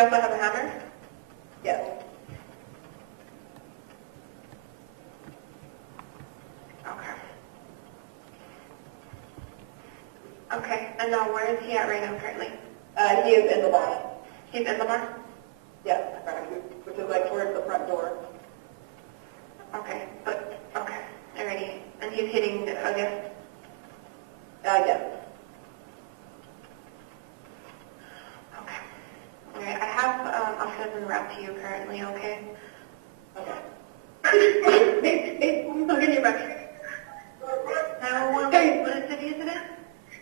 You also have a hammer? Yes. Okay. Okay, and now where is he at right now currently? He is in the bar. He's in the bar? Yes, which is like towards the front door. Okay, okay, alrighty. And he's hitting, I guess? Yes. Okay. Alright, I have officers en route to you currently, okay? Okay. I'm getting you back. 911, what city is it in?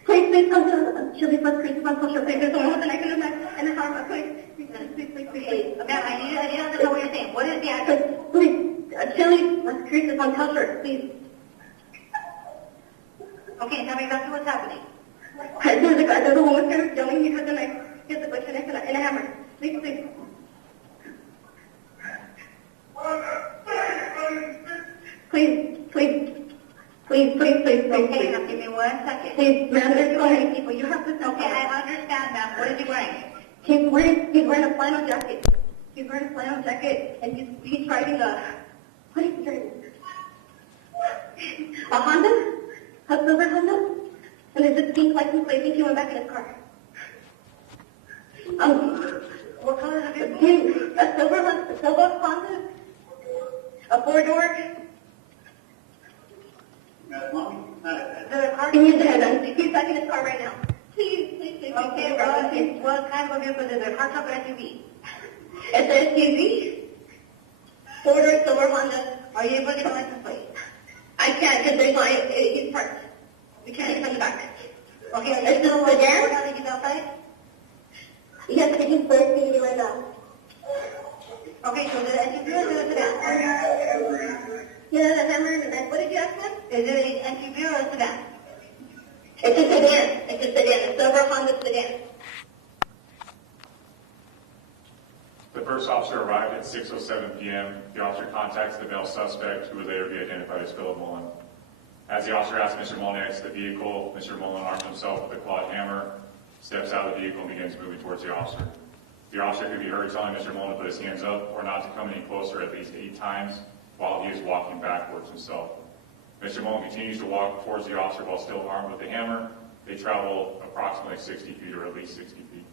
Please come to Chili Las Cruces on social. Please, there's someone with an accident and a harm. Please. Hey, ma'am, I need to know what you're saying. What is the address? Please, Chili Las Cruces on Telshire, please. Okay, tell me exactly what's happening. There's a woman here yelling. He has a knife. He has a butcher knife and a hammer. Please. Please. Okay, now give me 1 second. Please, ma'am, there's so many people. You have to stop. Okay, I understand, ma'am. What is he wearing? He's wearing a flannel jacket. And he's driving what is he driving? A Honda? A silver Honda? And there's this pink license plate. I think he went back in his car. What color is the vehicle? A silver Honda? A four-door? The car? He's back in his car right now. Please. Okay, what kind of a vehicle is it? A car, truck, or SUV? It's an SUV. Four-door silver Honda. Are you able to get the license plate? I can't because there's like, he's parked. We can't get from the back. Okay, are it's you still sedan? how to get outside? Yes, he's parking right now. Okay, so the SUV or the sedan? Yeah, the hammer and the knife. What did you ask him? Is it an SUV or a sedan? It's a sedan. A silver Honda sedan. The first officer arrived at 6:07 p.m. The officer contacts the male suspect, who would later be identified as Philip Mullen. As the officer asks Mr. Mullen to exit the vehicle, Mr. Mullen arms himself with a clawed hammer, steps out of the vehicle, and begins moving towards the officer. The officer could be heard telling Mr. Mullen to put his hands up or not to come any closer at least 8 times while he is walking backwards himself. Mr. Mullen continues to walk towards the officer while still armed with the hammer. They travel approximately 60 feet or at least 60 feet.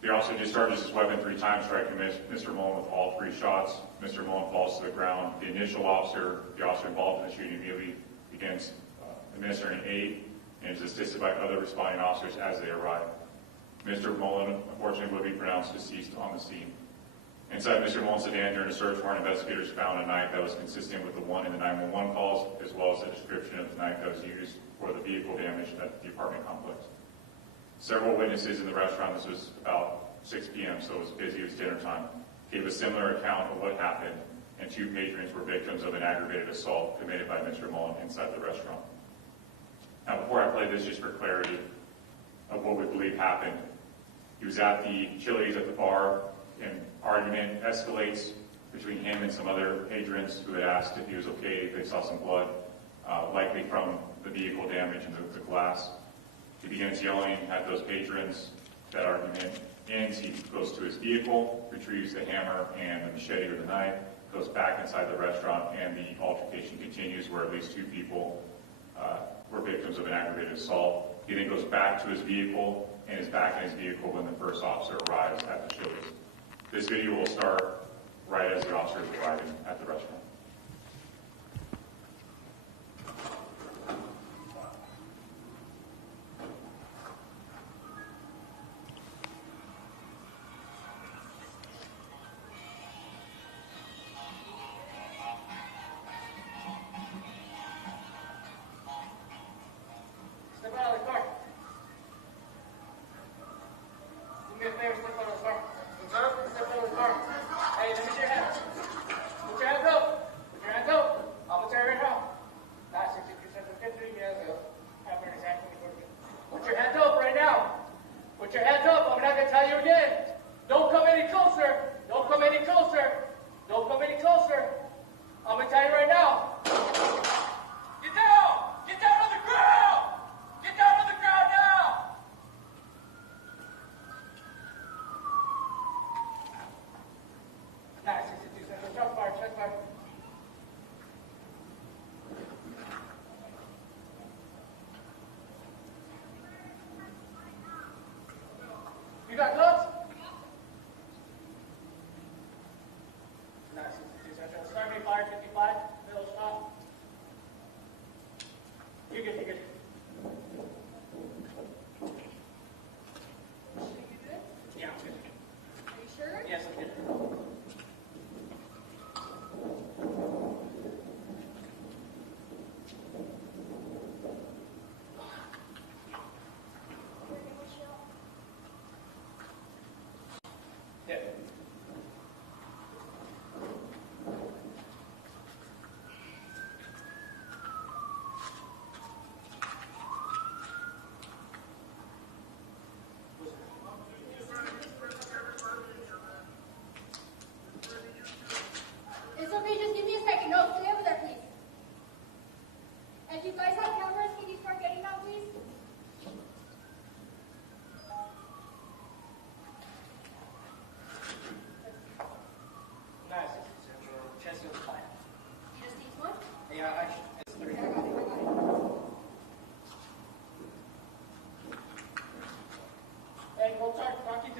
The officer discharges his weapon 3 times, striking Mr. Mullen with all 3 shots. Mr. Mullen falls to the ground. The initial officer, the officer involved in the shooting, immediately begins administering aid and is assisted by other responding officers as they arrive. Mr. Mullen, unfortunately, would be pronounced deceased on the scene. Inside Mr. Mullen's sedan during a search warrant, investigators found a knife that was consistent with the one in the 911 calls, as well as a description of the knife that was used for the vehicle damage at the apartment complex. Several witnesses in the restaurant, this was about 6 p.m., so it was busy, it was dinner time, gave a similar account of what happened, and 2 patrons were victims of an aggravated assault committed by Mr. Mullen inside the restaurant. Now, before I play this, just for clarity of what we believe happened, he was at the Chili's at the bar, and argument escalates between him and some other patrons who had asked if he was okay, if they saw some blood, likely from the vehicle damage and the glass. He begins yelling at those patrons. That argument ends. He goes to his vehicle, retrieves the hammer and the machete or the knife, goes back inside the restaurant, and the altercation continues where at least 2 people were victims of an aggravated assault. He then goes back to his vehicle and is back in his vehicle when the first officer arrives at the Chili's. This video will start right as the officer is arriving at the restaurant. Step out of the car. Do me a favor, step out of the car. Step out of the car. Hey, let me see your hands. Put your hands up. Put your hands up. I'm going to tell you right now. Not 60% of 50 years ago. Hammer in his hand. Put your hands up right now. Put your hands up. I'm not going to tell you again. Don't come any closer. Don't come any closer. Don't come any closer. I'm going to tell you right now. Get down! Get down on the ground! Get down on the ground now!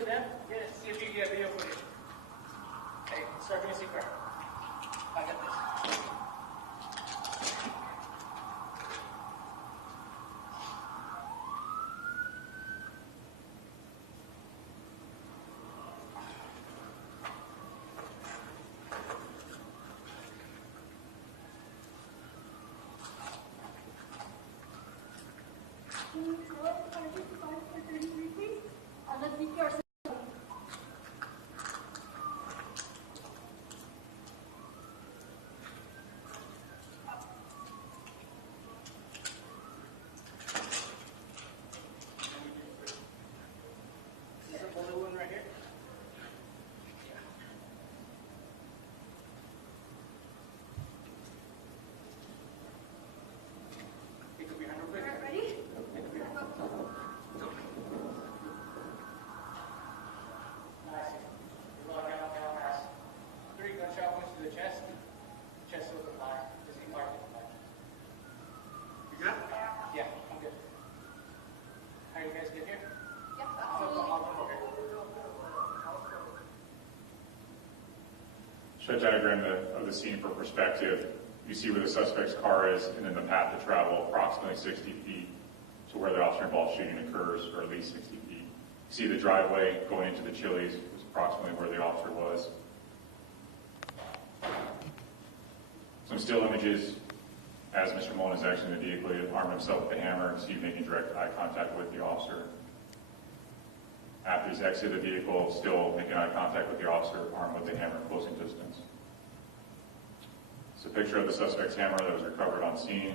to them. Yeah, see if you can get video footage. Hey, start doing secret. I got this. Let's be yours. This is a blue one right here. Pick up your hand real quick. Ready? Nice. You're going down fast. 3 gunshot wounds to the chest. Chest was a fire. Just be fire. You good? Yeah, I'm good. How you guys get here? Yes, I'll come over here. Show a diagram of the scene for perspective. You see where the suspect's car is, and then the path of travel, approximately 60 feet to where the officer-involved shooting occurs, or at least 60 feet. You see the driveway going into the Chili's, was approximately where the officer was. Some still images as Mr. Mullen is exiting the vehicle. He armed himself with a hammer, see making direct eye contact with the officer. After he's exited the vehicle, still making eye contact with the officer, armed with the hammer, closing distance. It's a picture of the suspect's hammer that was recovered on scene,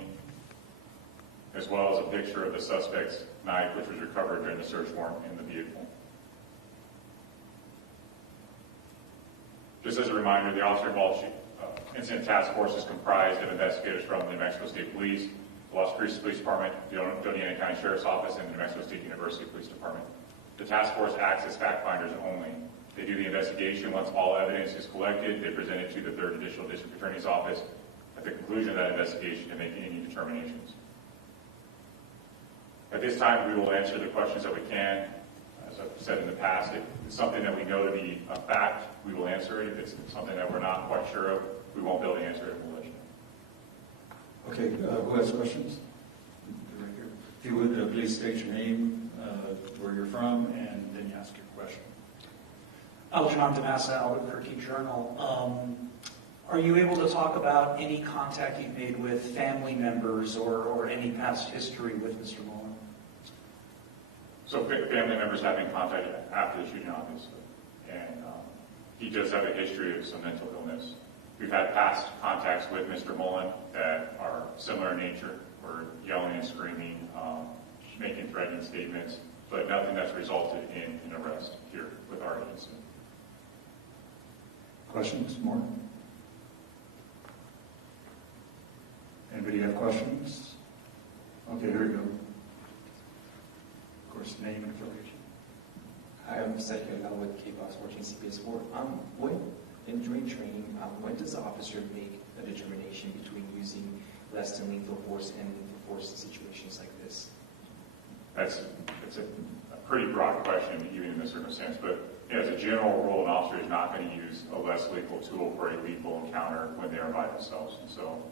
as well as a picture of the suspect's knife, which was recovered during the search warrant in the vehicle. Just as a reminder, the officer-involved incident task force is comprised of investigators from the New Mexico State Police, the Las Cruces Police Department, the Doñana County Sheriff's Office, and the New Mexico State University Police Department. The task force acts as fact finders only. They do the investigation. Once all evidence is collected, they present it to the 3rd Additional District Attorney's Office at the conclusion of that investigation to make any determinations. At this time, we will answer the questions that we can. As I've said in the past, if it's something that we know to be a fact, we will answer it. If it's something that we're not quite sure of, we won't be able to answer it, and we'll let you know. Okay, who has questions? Right here. If you would, please state your name, where you're from, and then you ask your question. Algernon Damassa, Albuquerque Journal. Are you able to talk about any contact you've made with family members or any past history with Mr. Mullen? So family members have been contacted after the shooting, obviously, and he does have a history of some mental illness. We've had past contacts with Mr. Mullen that are similar in nature. We're yelling and screaming, making threatening statements, but nothing that's resulted in an arrest here with our agency. Questions? More? Anybody have questions? Okay, here we go. Of course, name and affiliation. Hi, I'm Sergio Gal with KBOX watching CBS4. During training, when does the officer make a determination between using less than lethal force and lethal force in situations like this? It's a pretty broad question, even in this circumstance, but as a general rule, an officer is not going to use a less lethal tool for a lethal encounter when they are by themselves. And so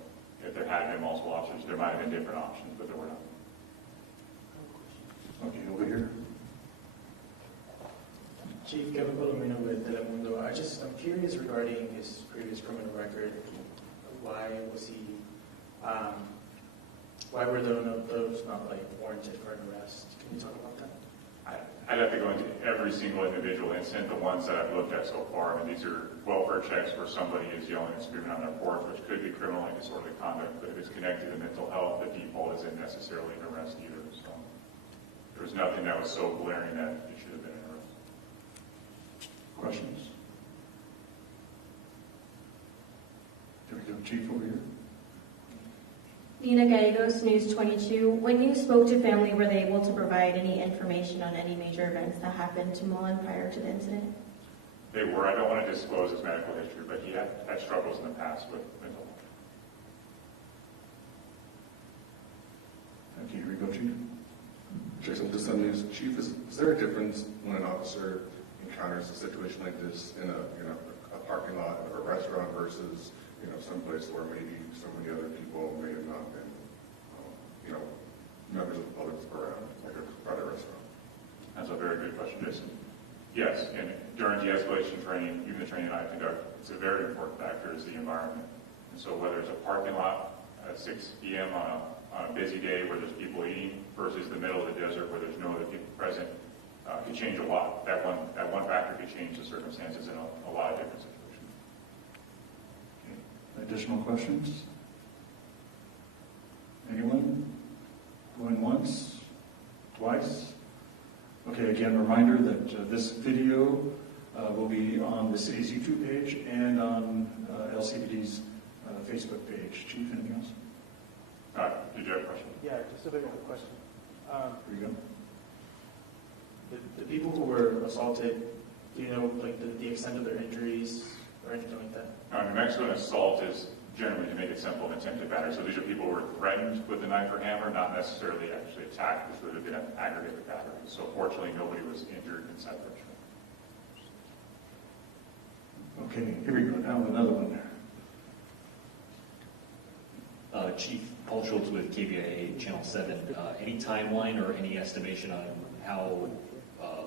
if there had been multiple officers, there might have been different options, but there were not. Okay, over here. Chief Kevin Palomino with Telemundo. I'm curious regarding his previous criminal record. Why was he? Why were those not like warranted for an arrest? Can you talk about that? I'd have to go into every single individual incident. The ones that I've looked at so far, and these are welfare checks where somebody is yelling and screaming on their porch, which could be criminal and disorderly conduct. But if it's connected to mental health, the default isn't necessarily an arrest either. So there was nothing that was so glaring that it should have been an arrest. Questions? There we go. Chief over here. Nina Gallegos, News 22. When you spoke to family, were they able to provide any information on any major events that happened to Mullen prior to the incident? They were. I don't want to disclose his medical history, but he had struggles in the past with mental health. Thank you. Here we go, Chief. Jason, just on news, Chief, is there a difference when an officer encounters a situation like this in a parking lot of a restaurant versus someplace where maybe so many other people may have not been members of the public around, like a crowded restaurant? That's a very good question, Jason. Yes, and during de-escalation training, even the training I conduct, it's a very important factor is the environment. And so whether it's a parking lot at 6 p.m. on a busy day where there's people eating versus the middle of the desert where there's no other people present, can change a lot. That one factor could change the circumstances in a lot of different situations. Okay. Additional questions? Anyone? Going once? Twice? Okay, again, reminder that this video will be on the city's YouTube page and on LCPD's Facebook page. Chief, anything else? Did you have a question? Yeah, just a very quick question. Here you go. The people who were assaulted, do you know like the extent of their injuries or anything like that? New Mexico, an assault is generally, to make it simple, an attempted battery. So these are people who were threatened with a knife or hammer, not necessarily actually attacked, which would have been an aggravated battery. So fortunately, nobody was injured inside the restaurant. Okay, here we go. Now another one. Chief Paul Schultz with KBIA Channel 7. Any timeline or any estimation on how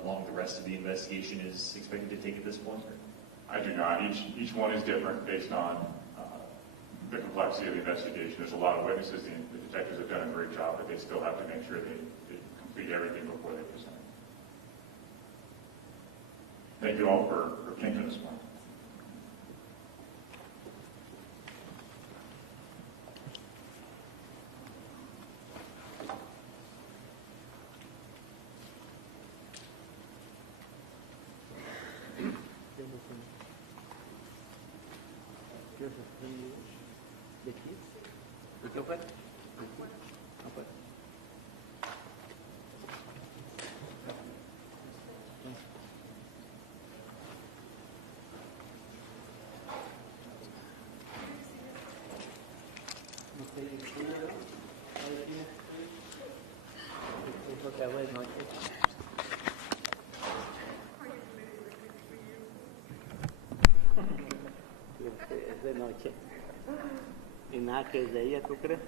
long the rest of the investigation is expected to take at this point? I do not. Each one is different based on the complexity of the investigation. There's a lot of witnesses. The detectives have done a great job, but they still have to make sure they complete everything before they present. Thank you all for coming this morning. Es de noche. Y nada que es de ella, ¿tú crees?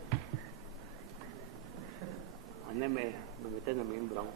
A mí me meten a mí en bronca.